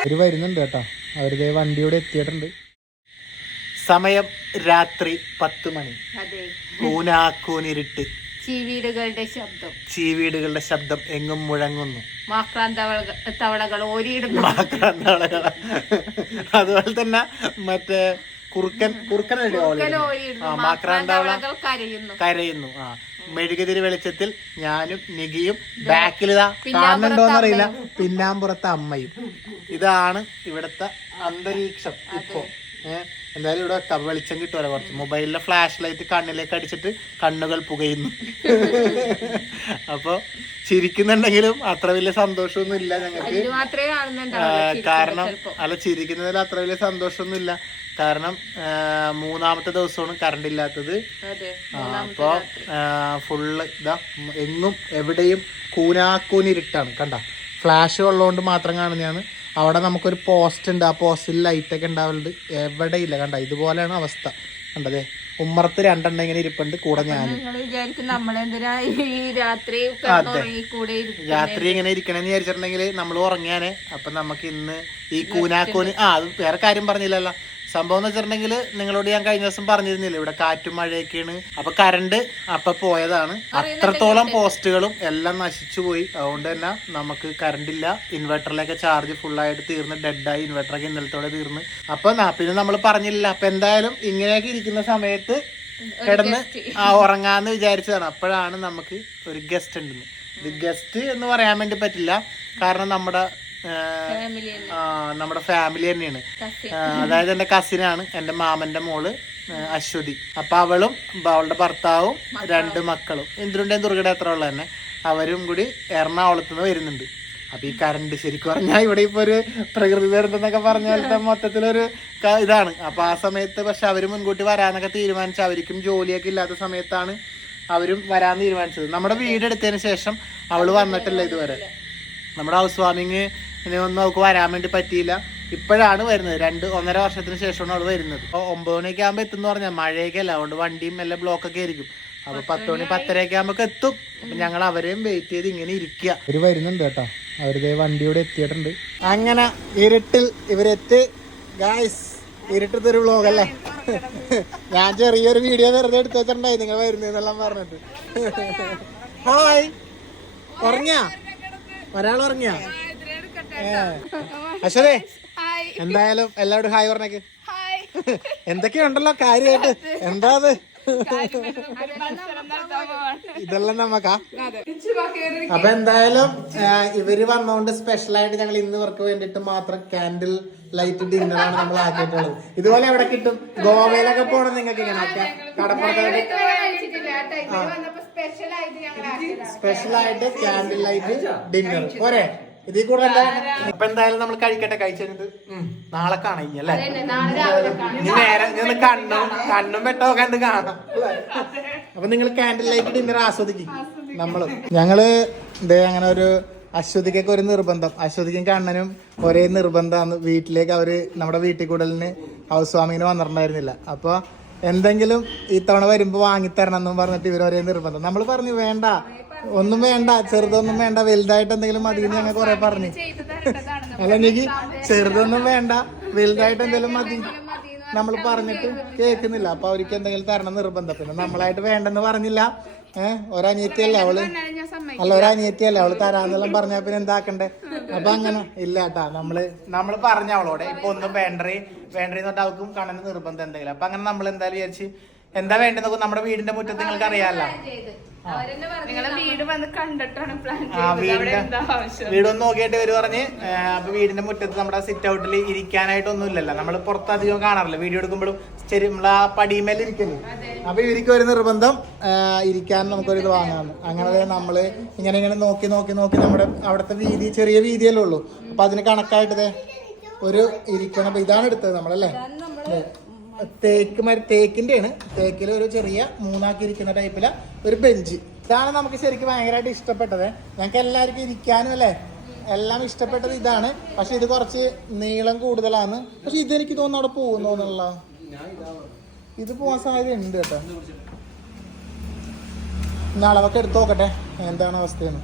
അവർ വരുന്നുണ്ട് കേട്ടോ. അവരുടെ വണ്ടിയോടെ എത്തിയിട്ടുണ്ട്. സമയം രാത്രി പത്ത് മണി. അതെ. കൂനാക്കൂനിരുട്ട്. ചീവീടുകളുടെ ശബ്ദം. ചീവീടുകളുടെ ശബ്ദം എങ്ങും മുഴങ്ങുന്നു. മാക്രാന്തവളകൾ തവളകൾ ഓരിയിടുന്നു. മാക്രാന്തവളകൾ. അതുപോലെ തന്നെ മറ്റേ കുറുക്കൻ കുറുക്കനല്ലേ ആ മാക്രാന്തവള മാക്രാന്തവളകൾ കരയുന്നു. കരയുന്നു. ആ മെഴുകുതിരി വെളിച്ചത്തിൽ ഞാനും നികിയും ബാക്കിൽ ഇതാ കാണുന്നുണ്ടോന്ന് അറിയില്ല പിന്നാമ്പുറത്തെ അമ്മയും. ഇതാണ് ഇവിടുത്തെ അന്തരീക്ഷം ഇപ്പോ. ഏഹ് എന്തായാലും ഇവിടെ വെളിച്ചം കിട്ടുമല്ലോ കുറച്ച്. മൊബൈലിലെ ഫ്ലാഷ് ലൈറ്റ് കണ്ണിലേക്ക് അടിച്ചിട്ട് കണ്ണുകൾ പുകയുന്നു. അപ്പൊ ചിരിക്കുന്നുണ്ടെങ്കിലും അത്ര വലിയ സന്തോഷമൊന്നും ഇല്ല ഞങ്ങൾക്ക് കാരണം അല്ല ചിരിക്കുന്നതിൽ അത്ര വലിയ സന്തോഷമൊന്നും ഇല്ല കാരണം മൂന്നാമത്തെ ദിവസമാണ് കറണ്ട് ഇല്ലാത്തത്. അപ്പൊ ഫുള്ള് ഇതാ എങ്ങും എവിടെയും കൂനാക്കൂനിരുട്ടാണ് കണ്ട ഫ്ലാഷ് ഉള്ളതുകൊണ്ട് മാത്രം കാണുന്നതാണ്. അവിടെ നമുക്കൊരു പോസ്റ്റ് ഉണ്ട്. ആ പോസ്റ്റിൽ ലൈറ്റൊക്കെ ഉണ്ടാവലുണ്ട്. എവിടെയില്ല. കണ്ട ഇതുപോലെയാണ് അവസ്ഥ. കണ്ടതേ? ഉമ്മറത്ത് രണ്ടെണ്ണം ഇങ്ങനെ ഇരിപ്പുണ്ട് കൂടെ ഞാൻ രാത്രി ഇങ്ങനെ ഇരിക്കണെന്ന് വിചാരിച്ചിട്ടുണ്ടെങ്കിൽ നമ്മൾ ഉറങ്ങിയാനെ. അപ്പൊ നമുക്ക് ഇന്ന് ഈ കൂനാക്കോന് ആ അത് വേറെ കാര്യം പറഞ്ഞില്ലല്ലോ. സംഭവം എന്ന് വെച്ചിട്ടുണ്ടെങ്കിൽ നിങ്ങളോട് ഞാൻ കഴിഞ്ഞ ദിവസം പറഞ്ഞിരുന്നില്ല ഇവിടെ കാറ്റും മഴയൊക്കെയാണ്. അപ്പൊ കറണ്ട് അപ്പൊ പോയതാണ്. അത്രത്തോളം പോസ്റ്റുകളും എല്ലാം നശിച്ചു പോയി. അതുകൊണ്ട് തന്നെ നമുക്ക് കറണ്ട് ഇല്ല. ഇൻവെർട്ടറിലൊക്കെ ചാർജ് ഫുള്ളായിട്ട് തീർന്ന് ഡെഡായി ഇൻവെർട്ടറൊക്കെ ഇന്നലത്തോടെ തീർന്ന്. അപ്പൊ പിന്നെ നമ്മൾ പറഞ്ഞില്ല അപ്പൊ എന്തായാലും ഇങ്ങനെയൊക്കെ ഇരിക്കുന്ന സമയത്ത് കിടന്ന് ആ ഉറങ്ങാന്ന് വിചാരിച്ചതാണ്. അപ്പോഴാണ് നമുക്ക് ഒരു ഗസ്റ്റ് ഉണ്ടെന്ന്. ഇത് ഗസ്റ്റ് എന്ന് പറയാൻ വേണ്ടി പറ്റില്ല. കാരണം നമ്മുടെ നമ്മുടെ ഫാമിലി തന്നെയാണ്. അതായത് എന്റെ കസിനാണ് എന്റെ മാമന്റെ മോൾ അശ്വതി. അപ്പൊ അവളും അവളുടെ ഭർത്താവും രണ്ട് മക്കളും. എന്തിനുണ്ടെങ്കിൽ ദുർഗയുടെ എത്ര ഉള്ള തന്നെ. അവരും കൂടി എറണാകുളത്ത് നിന്ന് വരുന്നുണ്ട്. അപ്പൊ ഈ കറണ്ട് ശരിക്കും പറഞ്ഞാൽ ഇവിടെ ഇപ്പൊ ഒരു പ്രകൃതി ദുരന്തം എന്നൊക്കെ പറഞ്ഞാൽ മൊത്തത്തിലൊരു ഇതാണ്. അപ്പൊ ആ സമയത്ത് പക്ഷെ അവർ മുൻകൂട്ടി വരാനൊക്കെ തീരുമാനിച്ചു അവർക്കും ജോലിയൊക്കെ ഇല്ലാത്ത സമയത്താണ് അവരും വരാൻ തീരുമാനിച്ചത്. നമ്മുടെ വീട് എടുത്തതിന് ശേഷം അവൾ വന്നിട്ടില്ല ഇതുവരെ. നമ്മുടെ ഹൗസ് വാമിങ് ഒന്നും അവൾക്ക് വരാൻ വേണ്ടി പറ്റിയില്ല. ഇപ്പോഴാണ് വരുന്നത്. രണ്ട് ഒന്നര വർഷത്തിന് ശേഷമാണ് അവൾ വരുന്നത്. അപ്പോൾ ഒമ്പത് മണിയൊക്കെ ആകുമ്പോൾ എത്തും പറഞ്ഞാൽ മഴയൊക്കെ അല്ല? അതുകൊണ്ട് വണ്ടിയും എല്ലാം ബ്ലോക്കൊക്കെ ആയിരിക്കും. അപ്പൊ പത്ത് മണി പത്തരയൊക്കെ ആകുമ്പോൾ എത്തും. ഞങ്ങൾ അവരെയും വെയിറ്റ് ചെയ്ത് ഇങ്ങനെ ഇരിക്കുക അവർ വരുന്നുണ്ട് കേട്ടോ. അവരുടെ വണ്ടിയോടെ എത്തിയിട്ടുണ്ട്. അങ്ങനെ ഇരുട്ടിൽ ഇവരെത്തി. ഗായ്സ് ഇരുട്ടത്തൊരു ബ്ലോഗ് അല്ലേ? ഞാൻ ചെറിയൊരു വീഡിയോ വെറുതെ എടുത്തു വെച്ചിട്ടുണ്ടായി. നിങ്ങൾ വരുന്നെന്നെല്ലാം പറഞ്ഞിട്ട്. ഹായ് ഉറങ്ങിയ ഒരാൾ ഉറങ്ങിയ? അശ്വതേ എന്തായാലും എല്ലാവരും ഹായ് പറഞ്ഞേക്ക്. എന്തൊക്കെയുണ്ടല്ലോ കാര്യമായിട്ട്? എന്താ അത്? ഇതെല്ലാം നമുക്കാ അപ്പൊ എന്തായാലും ഇവർ വന്നോണ്ട് സ്പെഷ്യൽ ആയിട്ട് ഞങ്ങൾ ഇന്ന് ഇവർക്ക് വേണ്ടിട്ട് മാത്രം കാൻഡിൽ ലൈറ്റ് ഡിന്നറാണ് നമ്മൾ ആക്കിയിട്ടുള്ളത്. ഇതുപോലെ എവിടെ കിട്ടും? ഗോവയിലൊക്കെ പോകണം നിങ്ങൾക്ക് ഇങ്ങനെ കടപ്പുറത്ത് സ്പെഷ്യൽ ആയിട്ട് കാൻഡിൽ ലൈറ്റ് ഡിന്നർ പോരെ ഇതിൽ കൂടെ ഇപ്പൊ എന്തായാലും നമ്മൾ കഴിക്കട്ടെ കഴിച്ചിട്ട് നാളെ കാണാം അല്ലേ? ഇനി നേരെ ഒന്ന് കണ്ണും കണ്ണും വെട്ടോ കണ്ട് കാണാം. അപ്പൊ നിങ്ങൾ കാൻഡിൽ ലൈറ്റ് ഡിന്നർ ആസ്വദിക്കും. നമ്മൾ. ഞങ്ങൾ ഇതേ അങ്ങനെ ഒരു അശ്വതിക്കൊക്കെ ഒരു നിർബന്ധം. അശ്വതിക്കും കണ്ണനും ഒരേ നിർബന്ധമാണ്. വീട്ടിലേക്ക് അവർ നമ്മുടെ വീട്ടിൽ കൂടലിന് ഹൗസ് വാമിങ്ങിന് വന്നിട്ടുണ്ടായിരുന്നില്ല. അപ്പൊ എന്തെങ്കിലും ഇത്തവണ തവണ വരുമ്പോ വാങ്ങിത്തരണം എന്നും പറഞ്ഞിട്ട് ഇവരൊരേ ഒരേ നിർബന്ധം. നമ്മൾ പറഞ്ഞു വേണ്ട. ഒന്നും വേണ്ട ചെറുതൊന്നും വേണ്ട വലുതായിട്ട് എന്തെങ്കിലും മതി ഞങ്ങൾ കുറെ പറഞ്ഞു. അല്ല എനിക്ക് ചെറുതൊന്നും വേണ്ട വലുതായിട്ട് എന്തെങ്കിലും മതി. നമ്മൾ പറഞ്ഞിട്ട് കേൾക്കുന്നില്ല. അപ്പൊ അവർക്ക് എന്തെങ്കിലും തരണം നിർബന്ധം പിന്നെ നമ്മളായിട്ട് വേണ്ടെന്ന് പറഞ്ഞില്ല. ഏഹ് ഒരനിയത്തിയല്ലേ അവൾ? അല്ല ഒരനിയത്തിയല്ലേ അവൾ തരാന്നെല്ലാം പറഞ്ഞാ പിന്നെ എന്താക്കണ്ടേ? അപ്പൊ അങ്ങനെ ഇല്ല കേട്ടാ നമ്മൾ നമ്മൾ പറഞ്ഞ അവളോട് ഇപ്പൊ ഒന്നും വേണ്ടേ വേണ്ടേ പറഞ്ഞാൽ അവൾക്കും കണ്ണന് നിർബന്ധം എന്തെങ്കിലും. അപ്പൊ അങ്ങനെ നമ്മൾ എന്തായാലും വിചാരിച്ച് എന്താ വേണ്ടെന്നൊക്കെ നമ്മുടെ വീടിന്റെ മുറ്റത്ത് നിങ്ങൾക്ക് അറിയാലോ. നിങ്ങളെ വീട് വന്ന് കണ്ടിട്ടാണ് പ്ലാൻ വീടൊന്ന് നോക്കിയിട്ട് ഇവർ പറഞ്ഞ് അപ്പൊ വീടിന്റെ മുറ്റത്ത് നമ്മുടെ സിറ്റ് ഔട്ടിൽ ഇരിക്കാനായിട്ടൊന്നും ഇല്ലല്ലോ നമ്മൾ പുറത്ത് അധികം കാണാറില്ല. വീഡിയോ എടുക്കുമ്പോഴും ശരി നമ്മൾ ആ പടിമേൽ ഇരിക്കല്ലേ? അപ്പൊ ഇവർക്ക് ഒരു നിർബന്ധം ഇരിക്കാൻ നമുക്കൊരു ഇത് വാങ്ങാന്ന്. അങ്ങനെ നമ്മൾ ഇങ്ങനെ ഇങ്ങനെ നോക്കി നോക്കി നോക്കി നമ്മുടെ അവിടുത്തെ വീതി ചെറിയ വീതിയല്ലേ ഉള്ളൂ. അപ്പൊ അതിന് കണക്കായിട്ട് ഒരു ഇരിക്കണം ഇതാണ് എടുത്തത് നമ്മളല്ലേ? തേക്ക് മര തേക്കിന്റെ ആണ് തേക്കിൽ ഒരു ചെറിയ മൂന്നാക്കി ഇരിക്കുന്ന ടൈപ്പിലെ ഒരു ബെഞ്ച്. ഇതാണ് നമുക്ക് ശരിക്കും ഭയങ്കരമായിട്ട് ഇഷ്ടപ്പെട്ടത്. ഞങ്ങൾക്ക് എല്ലാവർക്കും ഇരിക്കാനും അല്ലേ? എല്ലാം ഇഷ്ടപ്പെട്ടത് ഇതാണ്. പക്ഷെ ഇത് കുറച്ച് നീളം കൂടുതലാണ്. പക്ഷെ ഇതെനിക്ക് തോന്നുന്നു അവിടെ പോകുന്നു എന്നുള്ള ഇത് പോകാൻ സാധ്യത ഉണ്ട് കേട്ടോ. നളവൊക്കെ എടുത്ത് നോക്കട്ടെ. എന്താണ് അവസ്ഥയെന്ന്.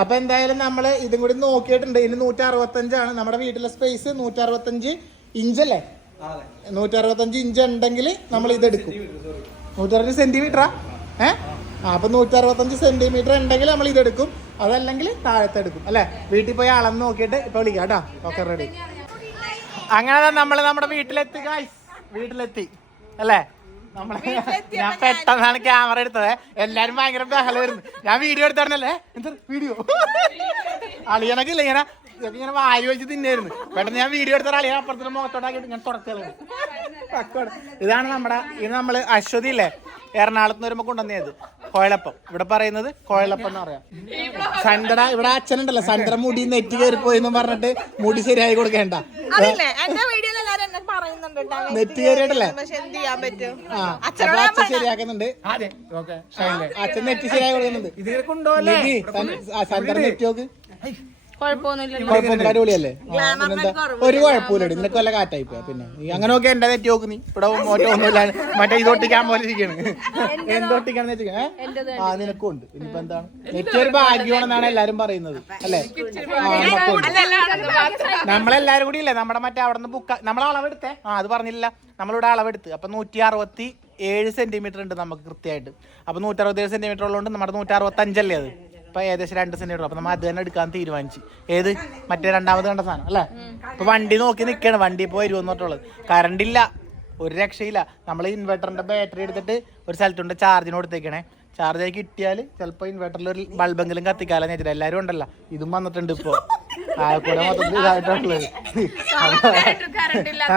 അപ്പൊ എന്തായാലും നമ്മൾ ഇതും കൂടി നോക്കിയിട്ടുണ്ട്. ഇനി നൂറ്റി അറുപത്തഞ്ചാണ് നമ്മുടെ വീട്ടിലെ സ്പേസ് നൂറ്റി അറുപത്തഞ്ച് ഇഞ്ചല്ലേ? നൂറ്റി അറുപത്തഞ്ച് ഇഞ്ച് ഉണ്ടെങ്കിൽ നമ്മൾ ഇതെടുക്കും എടുക്കും. നൂറ്റി അറുപത് സെന്റിമീറ്ററാ ഏ? ആ അപ്പൊ നൂറ്റി അറുപത്തഞ്ച് സെന്റിമീറ്റർ ഉണ്ടെങ്കിൽ നമ്മൾ ഇതെടുക്കും അതല്ലെങ്കിൽ താഴത്തെ എടുക്കും അല്ലേ? വീട്ടിൽ പോയി അളന്ന് നോക്കിയിട്ട് ഇപ്പൊ വിളിക്കാം കേട്ടോ. ഓക്കെ റെഡി അങ്ങനെ നമ്മൾ നമ്മുടെ വീട്ടിലെത്തി guys. വീട്ടിലെത്തി അല്ലേ? നമ്മളെ ഞാൻ പെട്ടെന്നാണ് ക്യാമറ എടുത്തത്. എല്ലാരും ഭയങ്കര വരുന്നു. ഞാൻ വീഡിയോ എടുത്തായിരുന്നല്ലേ എന്താ? വീഡിയോ അളിയനൊക്കെ ഇല്ല ഇങ്ങനെ? ഇതൊക്കെ ഇങ്ങനെ വാരി വെച്ച് തിന്നായിരുന്നു. പെട്ടെന്ന് ഞാൻ വീഡിയോ എടുത്ത അളിയൻ അപ്പുറത്തിന് മുഖത്തോട്ടാക്കിയിട്ട് ഞാൻ തുടക്കലാണ് ഇതാണ് നമ്മുടെ ഇത് നമ്മൾ അശ്വതി ഇല്ലേ? എറണാകുളത്ത് നിന്ന് വരുമ്പോ കൊണ്ടുവന്നത്. കോഴപ്പം ഇവിടെ പറയുന്നത് കോഴലപ്പം എന്ന് പറയാം. സണ്ടട ഇവിടെ അച്ഛനുണ്ടല്ലോ. സന്തട മുടി നെറ്റ് കയറി പോയി എന്ന് പറഞ്ഞിട്ട് മുടി ശരിയായി കൊടുക്കേണ്ട. നെറ്റ് കയറിയിട്ടല്ലേ? പക്ഷെ എന്ത് ചെയ്യാൻ പറ്റും? ആ. അപ്പൊ അച്ഛൻ ശരിയാക്കുന്നുണ്ട്. അച്ഛൻ നെറ്റ് ശരിയായി കൊടുക്കുന്നുണ്ട്. സന്തട നെറ്റ് നോക്ക് കുഴപ്പമൊന്നുമില്ല. അടിപൊളിയല്ലേ? ഒരു കുഴപ്പമില്ല നിനക്ക് വല്ല കാറ്റായി പോയാ പിന്നെ അങ്ങനെ ഒക്കെ എന്റെ തെറ്റി നോക്ക് നീ? ഇവിടെ മോറ്റോ ഒന്നുമില്ല മറ്റേ ഇതോട്ടിക്കാൻ പോലെ ഇരിക്കാണ്. എന്തൊട്ടിക്കാന്ന് വെച്ചാ ആ നിനക്കും ഉണ്ട് ഇനിയിപ്പോ എന്താണ്? ഏറ്റവും ഒരു ഭാഗ്യമാണെന്നാണ് എല്ലാരും പറയുന്നത്. അല്ലേ? നമ്മളെല്ലാരും കൂടി ഇല്ലേ? നമ്മുടെ മറ്റേ അവിടെ നിന്ന് ബുക്ക് നമ്മൾ അളവെടുത്തേ? ആ അത് പറഞ്ഞില്ല. നമ്മളിവിടെ അളവെടുത്ത്. അപ്പൊ നൂറ്റി അറുപത്തി ഏഴ് സെന്റിമീറ്റർ ഉണ്ട് നമുക്ക് കൃത്യമായിട്ട്. അപ്പൊ നൂറ്റി അറുപത്തി ഏഴ് സെന്റിമീറ്റർ ഉള്ളതുകൊണ്ട് നമ്മുടെ നൂറ്റി അറുപത്തി അഞ്ചല്ലേ അത്? ഇപ്പൊ ഏകദേശം രണ്ട് സെന്റിമീറ്റർ അപ്പൊ നമ്മൾ അത് തന്നെ എടുക്കാൻ തീരുമാനിച്ചു. ഏത്? മറ്റേ രണ്ടാമത് കണ്ട സാധനം അല്ലേ? ഇപ്പൊ വണ്ടി നോക്കി നിൽക്കണം വണ്ടി ഇപ്പോൾ വരുമെന്ന് പറഞ്ഞിട്ടുള്ളത് കറണ്ട് ഇല്ല. ഒരു രക്ഷയില്ല. നമ്മൾ ഇൻവെർട്ടറിന്റെ ബാറ്ററി എടുത്തിട്ട് ഒരു സ്ഥലത്തുണ്ട് ചാർജിന് കൊടുത്തേക്കണേ. ചാർജ് ആയി കിട്ടിയാൽ ചിലപ്പോൾ ഇൻവെർട്ടറിൽ ഒരു ബൾബെങ്കിലും കത്തിക്കാലെന്ന് വെച്ചിട്ട് എല്ലാവരും ഉണ്ടല്ലോ. ഇതും വന്നിട്ടുണ്ട് ഇപ്പോൾ ആയക്കൂടെ മൊത്തത്തിൽ ഇതായിട്ടുള്ളത്.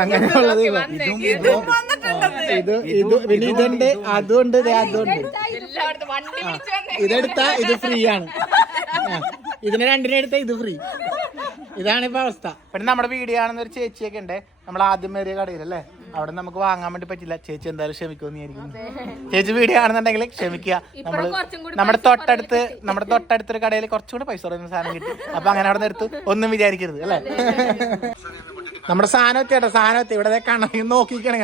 അങ്ങനെയുള്ളത്. ഇതും ഇതും പിന്നെ ഇതുണ്ട് അതുണ്ട് അതുണ്ട്. ഇതെടുത്താ ഇത് ഫ്രീ ആണ് ഇതിന് രണ്ടിനെ എടുത്താ ഇത് ഫ്രീ. ഇതാണ് ഇപ്പൊ അവസ്ഥ. പിന്നെ നമ്മുടെ വീഡിയോ ആണെന്നൊരു ചേച്ചിയൊക്കെ ഉണ്ട്. നമ്മൾ ആദ്യം ഏറിയ കടയിലല്ലേ അവിടെ നമുക്ക് വാങ്ങാൻ വേണ്ടി പറ്റില്ല. ചേച്ചി എന്തായാലും ക്ഷമിക്കുമെന്ന് വിചാരിക്കുന്നു. ചേച്ചി വീഡിയോ ആണെന്നുണ്ടെങ്കിൽ ക്ഷമിക്കുക. നമ്മൾ നമ്മുടെ തൊട്ടടുത്ത് നമ്മുടെ തൊട്ടടുത്തൊരു കടയിൽ കുറച്ചും കൂടി പൈസ കുറയുന്ന സാധനം കിട്ടി. അപ്പൊ അങ്ങനെ അവിടെ എടുത്തു ഒന്നും വിചാരിക്കരുത് അല്ലേ? നമ്മുടെ സാധനം എത്തിയാട്ടോ സാധനം എത്തി ഇവിടെ കാണാൻ നോക്കിക്കണ.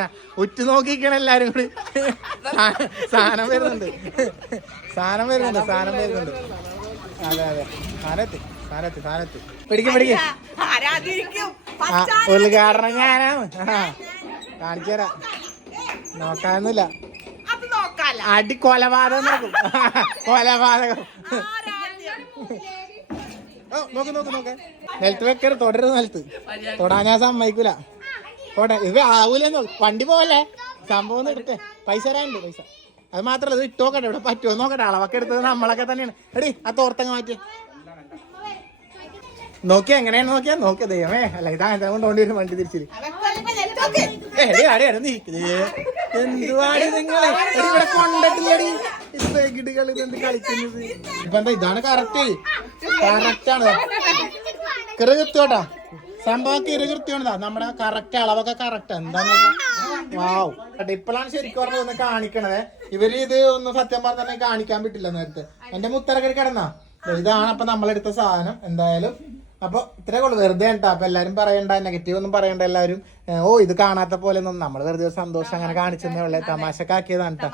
ഉറ്റു നോക്കിക്കണ എല്ലാരും കൂടി. സാധനം വരുന്നുണ്ട്. സാധനം വരുന്നുണ്ട് സാധനം വരുന്നുണ്ട്. അതെ അതെ. സാധനത്തി സാധനത്തി സാധനത്തി പിടിക്കും പിടിക്കും. ഉദ്ഘാടനം ഞാനാണ്. കാണിച്ചു തരാം. നോക്കാനൊന്നുമില്ല. അടി കൊലപാതകം നോക്കും കൊലപാതകം. നോക്ക് നോക്ക് നോക്ക്. നിലത്ത് വെക്കരുത് തുടരുത് ഞാൻ സമ്മതിക്കൂല. പോട്ടെ ഇത് ആവൂലെന്നോ വണ്ടി പോവല്ലേ? സംഭവം ഒന്ന് എടുത്തേ പൈസ തരാനുണ്ട് പൈസ. അത് മാത്രല്ല ഇത് ഇട്ടോക്കട്ടെ ഇവിടെ പറ്റുമോ നോക്കട്ടെ. അളവൊക്കെ എടുത്തത് നമ്മളൊക്കെ തന്നെയാണ്. എടി ആ തോർത്തങ്ങ് മാറ്റി. നോക്കി എങ്ങനെയാണ് നോക്കിയാ? നോക്കിയ ദൈവമേ. അല്ല ഇത് അങ്ങനെ കൊണ്ടുപോണ്ടി വരും വണ്ടി തിരിച്ചിൽ. എടി അടി അടി നീ എന്തുവാടി നിങ്ങളെ? ഇവിടെ കൊണ്ടിട്ടില്ലടി. ഇതാണ് കറക്റ്റ്. കറക്റ്റ്. ആണ് കിറ കൃത്യോട്ടാ സംഭവം കിറ കൃത്യമാണ് നമ്മുടെ കറക്റ്റ് അളവൊക്കെ കറക്റ്റ് എന്താന്ന് വാവ്. ഇപ്പോഴാണ് ശരിക്കും പറഞ്ഞത് ഒന്ന് കാണിക്കണത്. ഇവർ ഇത് ഒന്ന് സത്യം പറഞ്ഞാൽ കാണിക്കാൻ പറ്റില്ല നേരത്തെ. എന്റെ മുത്തരക്കരി കിടന്നാ. ഇതാണ് അപ്പൊ നമ്മളെടുത്ത സാധനം. എന്തായാലും അപ്പൊ ഇത്രേ ഉള്ളൂ. വെറുതെ കേട്ടോ. അപ്പൊ എല്ലാരും പറയണ്ട. നെഗറ്റീവ് ഒന്നും പറയണ്ട എല്ലാരും. ഓ ഇത് കാണാത്ത പോലെ ഒന്നും നമ്മൾ വെറുതെ സന്തോഷം അങ്ങനെ കാണിച്ചെന്നേ ഉള്ളേ. തമാശക്കാക്കിയതാണ് കേട്ടോ.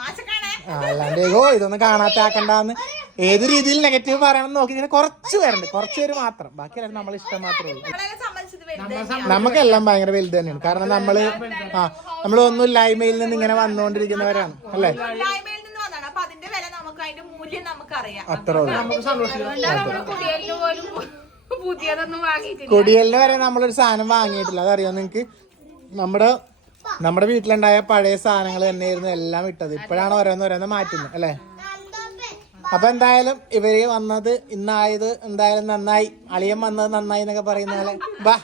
അല്ലാണ്ട് ഓ ഇതൊന്നും കാണാത്താക്കണ്ടെന്ന്. ഏത് രീതിയിൽ നെഗറ്റീവ് പറയണം നോക്കി ഇങ്ങനെ കുറച്ച് പേരുണ്ട്. കുറച്ച് പേര് മാത്രം. ബാക്കി എല്ലാവരും നമ്മളെ ഇഷ്ടം മാത്രമേ ഉള്ളൂ. നമുക്കെല്ലാം ഭയങ്കര വലുത് തന്നെയാണ്. കാരണം നമ്മൾ ആ നമ്മൾ ഒന്നും ഇല്ലായ്മയിൽ നിന്ന് ഇങ്ങനെ വന്നുകൊണ്ടിരിക്കുന്നവരാണ്. അല്ലേ? ഇല്ലായ്മയിൽ നിന്ന് വന്നതാണ്. അതിന്റെ വില നമുക്ക് അതിന്റെ മൂല്യം നമുക്കറിയാം. അത്ര കൊടിയലിന് വരെ നമ്മളൊരു സാധനം വാങ്ങിയിട്ടില്ല. അതറിയാം നിങ്ങക്ക് നമ്മുടെ നമ്മുടെ വീട്ടിലുണ്ടായ പഴയ സാധനങ്ങൾ തന്നെയായിരുന്നു എല്ലാം ഇട്ടത്. ഇപ്പോഴാണ് ഓരോന്ന് ഓരോന്ന് മാറ്റുന്നത് അല്ലേ? അപ്പൊ എന്തായാലും ഇവർ വന്നത് ഇന്നായത് എന്തായാലും നന്നായി. അളിയൻ വന്നത് നന്നായി എന്നൊക്കെ പറയുന്ന പോലെ. ബാ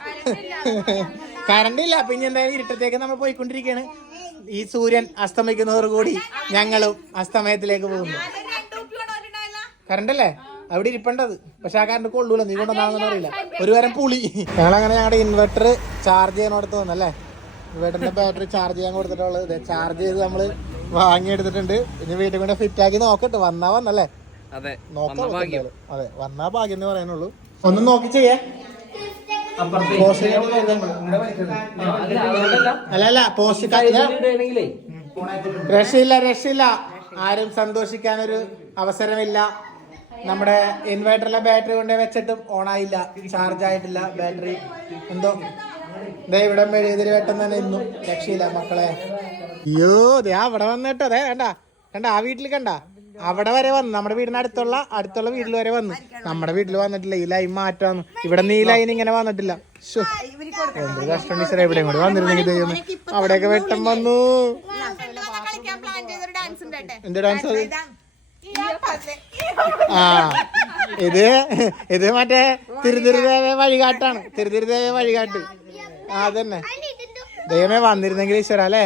കറണ്ട് ഇല്ല ഇനി എന്തായാലും ഇരുട്ടത്തേക്ക് നമ്മൾ പോയിക്കൊണ്ടിരിക്കുകയാണ് ഈ സൂര്യൻ അസ്തമിക്കുന്നതോടുകൂടി ഞങ്ങളും അസ്തമയത്തിലേക്ക് പോകുന്നു. കറണ്ട് അവിടെ ഇരിപ്പണ്ടത് പക്ഷെ ആ കറണ്ട് കൊള്ളൂല. നീ കൊണ്ടുവന്നാണെന്ന് അറിയില്ല. ഒരു വരം പുളി. ഞങ്ങളങ്ങനെ ഞങ്ങളുടെ ഇൻവെർട്ടർ ചാർജ് ചെയ്യാനോടത്ത് വന്നല്ലേ? ഇൻവെർട്ടറിന്റെ ബാറ്ററി ചാർജ് ചെയ്യാൻ കൊടുത്തിട്ടുള്ളത്. ചാർജ് ചെയ്ത് നമ്മൾ വാങ്ങിയെടുത്തിട്ടുണ്ട്. ഇനി വീട്ടിൽ കൊണ്ട് ഫിറ്റ് ആക്കി നോക്കട്ടെ. വന്നാ വന്നല്ലേ? അതെ നോക്കാം. അതെ വന്നാ ഭാഗ്യം എന്ന് പറയാനുള്ളൂ ഒന്ന് നോക്കി ചെയ്യേ. പോസ്റ്റ് അല്ല അല്ല പോസ്റ്റ് രക്ഷയില്ല രക്ഷയില്ല. ആരും സന്തോഷിക്കാനൊരു അവസരമില്ല. നമ്മുടെ ഇൻവെർട്ടറിലെ ബാറ്ററി കൊണ്ട് വെച്ചിട്ടും ഓൺ ആയില്ല. ചാർജ് ആയിട്ടില്ല ബാറ്ററി എന്തോ? ദേ ഇവിടെ എഴുതി വെട്ടം തന്നെ ഇന്നും രക്ഷയില്ല മക്കളെ. അയ്യോ ദേ അവിടെ വന്നിട്ടോ അതെ കണ്ട കണ്ട ആ വീട്ടിൽ കണ്ട. അവിടെ വരെ വന്നു. നമ്മുടെ വീടിന് അടുത്തുള്ള അടുത്തുള്ള വീട്ടിൽ വരെ വന്നു. നമ്മുടെ വീട്ടിൽ വന്നിട്ടില്ല. ഈ ലൈൻ മാറ്റാന്ന് ഇവിടെ നീ ലൈൻ ഇങ്ങനെ വന്നിട്ടില്ല. എന്ത് കഷ്ടം ടീച്ചർ എവിടെയും കൂടി വന്നിരുന്നെങ്കിൽ ദൈവം അവിടെയൊക്കെ വെട്ടം വന്നു. കളിക്കാൻ പ്ലാൻ ചെയ്തൊരു ഡാൻസ് ഉണ്ട് കേട്ടെ എന്ത് ഡാൻസ് ആ ഇത് ഇത് മറ്റേ തിരുതിരുദേവ വഴികാട്ടാണ്. തിരുതിരുദേവ വഴികാട്ട്. ആ അതന്നെ. ദൈവമേ വന്നിരുന്നെങ്കിൽ ഈശ്വര അല്ലേ?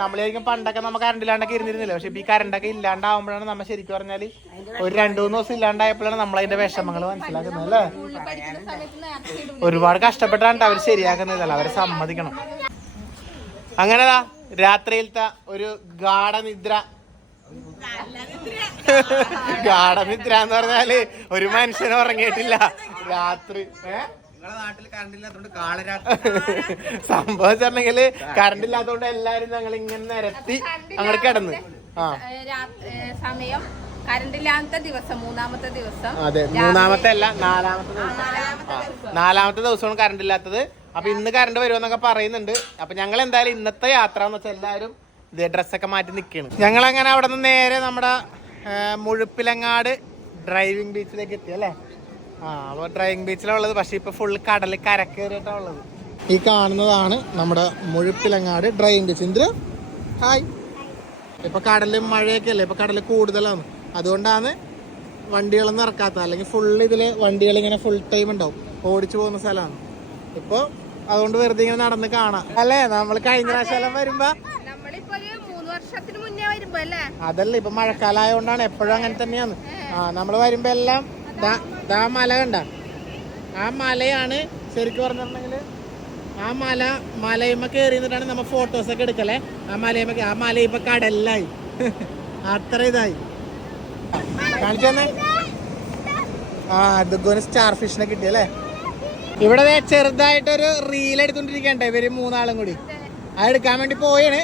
നമ്മളായിരിക്കും പണ്ടൊക്കെ നമ്മ കറണ്ടില്ലാണ്ടൊക്കെ ഇരുന്നിരുന്നില്ല? പക്ഷെ ഇപ്പൊ ഈ കറണ്ടൊക്കെ ഇല്ലാണ്ടാവുമ്പോഴാണ് നമ്മ ശരിക്കും പറഞ്ഞാൽ ഒരു രണ്ടു മൂന്ന് ദിവസം ഇല്ലാണ്ടായപ്പോഴാണ് നമ്മൾ അതിന്റെ വിഷമങ്ങൾ മനസ്സിലാക്കുന്നത് അല്ലേ? ഒരുപാട് കഷ്ടപ്പെട്ടാണ്ട് അവർ ശരിയാക്കുന്നതല്ല അവരെ സമ്മതിക്കണം. അങ്ങനെതാ രാത്രിയിലത്തെ ഒരു ഗാഠനിദ്ര ഗാഠനിദ്ര എന്ന് പറഞ്ഞാൽ ഒരു മനുഷ്യൻ ഉറങ്ങിയിട്ടില്ല. രാത്രി? സംഭവം വെച്ചിട്ടുണ്ടെങ്കിൽ കറണ്ട് ഇല്ലാത്തോണ്ട് എല്ലാരും ഞങ്ങൾ ഇങ്ങനെ നിരത്തി അങ്ങോട്ട് കിടന്ന്. ആ. സമയം കറണ്ട് ഇല്ലാത്ത ദിവസം മൂന്നാമത്തെ ദിവസം. അതെ മൂന്നാമത്തെ അല്ല നാലാമത്തെ ദിവസം. നാലാമത്തെ ദിവസമാണ് കറണ്ട് ഇല്ലാത്തത്. അപ്പൊ ഇന്ന് കറണ്ട് വരുമെന്നൊക്കെ പറയുന്നുണ്ട്. അപ്പൊ ഞങ്ങൾ എന്തായാലും ഇന്നത്തെ യാത്ര എന്ന് വെച്ചാൽ എല്ലാവരും ഇതേ ഡ്രസ്സൊക്കെ മാറ്റി നിൽക്കുകയാണ് ഞങ്ങൾ അങ്ങനെ അവിടെ നിന്ന് നേരെ നമ്മുടെ മുഴുപ്പിലങ്ങാട് ഡ്രൈവിംഗ് ബീച്ചിലേക്ക് എത്തി അല്ലേ? ആ അപ്പോൾ ഡ്രൈവിംഗ് ബീച്ചിലുള്ളത് പക്ഷേ ഇപ്പോൾ ഫുൾ കടൽ കരക്കേറിയിട്ടാണ് ഉള്ളത്. ഈ കാണുന്നതാണ് നമ്മുടെ മുഴുപ്പിലങ്ങാട് ഡ്രൈവിംഗ് ബീച്ച് ഇന്ദ്ര ഹായ് ഇപ്പോൾ കടൽ മഴയൊക്കെ അല്ലേ ഇപ്പോൾ കടൽ കൂടുതലാണ്. അതുകൊണ്ടാണ് വണ്ടികളൊന്നും ഇറക്കാത്തത്. അല്ലെങ്കിൽ ഫുൾ ഇതിൽ വണ്ടികൾ ഇങ്ങനെ ഫുൾ ടൈം ഉണ്ടാവും ഓടിച്ചു പോകുന്ന സ്ഥലമാണ്. ഇപ്പോൾ അതുകൊണ്ട് വെറുതെ ഇങ്ങനെ നടന്ന് കാണാം. അല്ലേ? നമ്മൾ കഴിഞ്ഞ പ്രാവശ്യം വരുമ്പോ അതല്ല ഇപ്പൊ മഴക്കാലായോണ്ടാണ് എപ്പോഴും അങ്ങനെ തന്നെയാണ്. ആ നമ്മൾ വരുമ്പോ എല്ലാം ദാ- മല കണ്ട. ആ മലയാണ് ശരിക്കും പറഞ്ഞിട്ടുണ്ടെങ്കിൽ ആ മല മലയുമ്മ കയറി നിന്നിട്ടാണ് നമ്മ ഫോട്ടോസ് ഒക്കെ എടുക്കലേ. ആ മലയുമ്മ ആ മല ഇപ്പൊ കടലിലായി. അത്ര ഇതായി. കാണിച്ചു തന്നെ. ആ അതുപോലെ സ്റ്റാർ ഫിഷിനെ കിട്ടിയല്ലേ? ഇവിടെ ചെറുതായിട്ടൊരു റീൽ എടുത്തോണ്ടിരിക്കണ്ടേ ഇവർ മൂന്നാളും കൂടി? അത്. എടുക്കാൻ വേണ്ടി പോയാണ്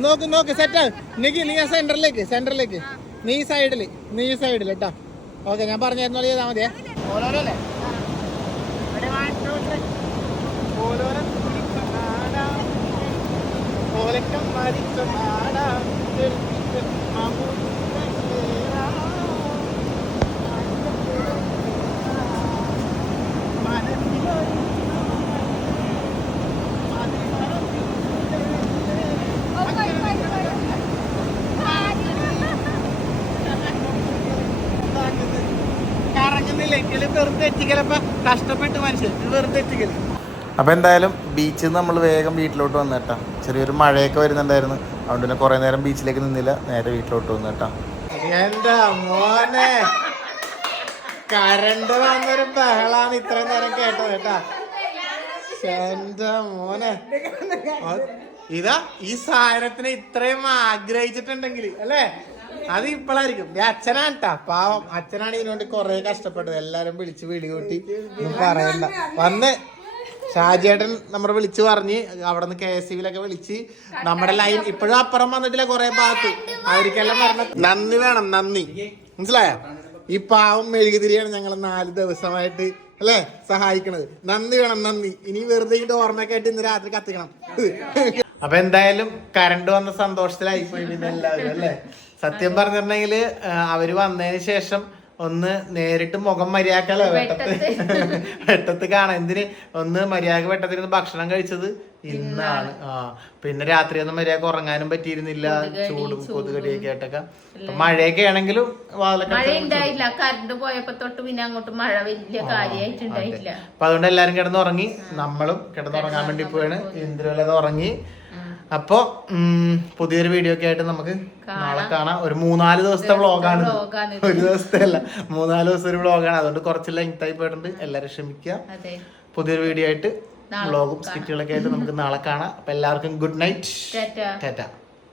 നോക്ക് നോക്ക് സെറ്റ് നീക്ക് നീ ആ സെന്ററിലേക്ക് സെന്ററിലേക്ക് നീ സൈഡിൽ നീ സൈഡിൽ കേട്ടോ ഓക്കെ ഞാൻ പറഞ്ഞു തരുന്ന പോലെ ചെയ്താൽ മതിയേ ഓരോരോ അല്ലേ ഓരോരോ ഓലക്കം വെറുതെ എത്തിക്കലപ്പ കഷ്ടപ്പെട്ട് മനുഷ്യൻ. ഇത് വെറുതെ എത്തിക്കൽ അപ്പോൾ എന്തായാലും ബീച്ചിൽ നിന്ന് നമ്മൾ വേഗം വീട്ടിലോട്ട് വന്നു കേട്ടോ. ചെറിയൊരു മഴയൊക്കെ വരുന്നുണ്ടായിരുന്നു. അതുകൊണ്ട് പിന്നെ കുറേ നേരം ബീച്ചിലേക്ക് നിന്നില്ല. നേരെ വീട്ടിലോട്ട് വന്നു കേട്ടോ. എന്റെ മോനെ. കരണ്ട് വന്നൊരു ബഹളാണ് ഇത്രയും നേരം കേട്ടത് കേട്ടാ. എന്റെ മോനെ. ഇതാ ഈ സാധനത്തിന് ഇത്രയും ആഗ്രഹിച്ചിട്ടുണ്ടെങ്കിൽ അല്ലേ? അത് ഇപ്പോഴായിരിക്കും അച്ഛനാണ് ട്ടാ പാവം. അച്ഛനാണ് ഇതിനോണ്ട് കൊറേ കഷ്ടപ്പെട്ടത്. എല്ലാരും വിളിച്ച് വിളി കൂട്ടി. പറയണ്ട. വന്ന് ഷാജിയേട്ടൻ നമ്മളെ വിളിച്ച് പറഞ്ഞ് അവിടെ നിന്ന് കെ എസ് സിയിലൊക്കെ വിളിച്ച് നമ്മുടെ ലൈൻ ഇപ്പോഴും അപ്പുറം വന്നിട്ടില്ല കൊറേ ഭാഗത്ത്. അവർക്കെല്ലാം പറഞ്ഞ നന്ദി വേണം. നന്ദി. മനസ്സിലായോ? ഈ പാവം മെഴുകുതിരിയാണ് ഞങ്ങൾ നാല് ദിവസമായിട്ട് അല്ലേ സഹായിക്കണത്. നന്ദി വേണം. നന്ദി. ഇനി വെറുതെ ഇങ്ങോട്ട് ഓർമ്മയൊക്കെ ആയിട്ട് ഇന്ന് രാത്രി കത്തിക്കണം. അപ്പൊ എന്തായാലും കരണ്ട് വന്ന സന്തോഷത്തിലായി. പോയി പിന്നെ എല്ലാവരും അല്ലേ? സത്യം പറഞ്ഞിട്ടുണ്ടെങ്കിൽ അവർ വന്നതിന് ശേഷം ഒന്ന് നേരിട്ട് മുഖം മര്യാദക്കല്ലോ വെട്ടത്ത്. വെട്ടത്ത്. കാണാം. എന്തിന്? ഒന്ന് മര്യാദ വെട്ടത്തിരുന്ന് ഭക്ഷണം കഴിച്ചത് ഇന്നാണ്. ആ പിന്നെ രാത്രി ഒന്നും മര്യാദ ഉറങ്ങാനും പറ്റിയിരുന്നില്ല. ചൂടും കൊതുകടിയൊക്കെ ആയിട്ടൊക്കെ. മഴയൊക്കെ ആണെങ്കിലും മഴ ഉണ്ടായില്ല കറണ്ട് പോയപ്പോ തൊട്ട് പിന്നെ അങ്ങോട്ട് മഴ വലിയ കാര്യമായിട്ടുണ്ടായില്ല അപ്പൊ അതുകൊണ്ട് എല്ലാരും കിടന്നുറങ്ങി. നമ്മളും കിടന്നുറങ്ങാൻ വേണ്ടി പോയാണ് ഇന്ദ്രവല്ലത് ഉറങ്ങി. അപ്പൊ പുതിയൊരു വീഡിയോ ഒക്കെ ആയിട്ട് നമുക്ക് നാളെ കാണാം. ഒരു മൂന്നാൽ ദിവസത്തെ വ്ളോഗാണ് ഒരു ദിവസത്തെ അല്ല മൂന്നാൽ ദിവസം ഒരു വ്ളോഗാണ് അതുകൊണ്ട് കുറച്ച് ലെങ്ത് ആയി പോയിട്ടുണ്ട്. എല്ലാവരും ക്ഷമിക്കുക. പുതിയൊരു വീഡിയോ ആയിട്ട് വ്ളോഗും സ്കിറ്റുകളൊക്കെ ആയിട്ട് നമുക്ക് നാളെ കാണാം. അപ്പൊ എല്ലാവർക്കും ഗുഡ് നൈറ്റ് ടാറ്റ.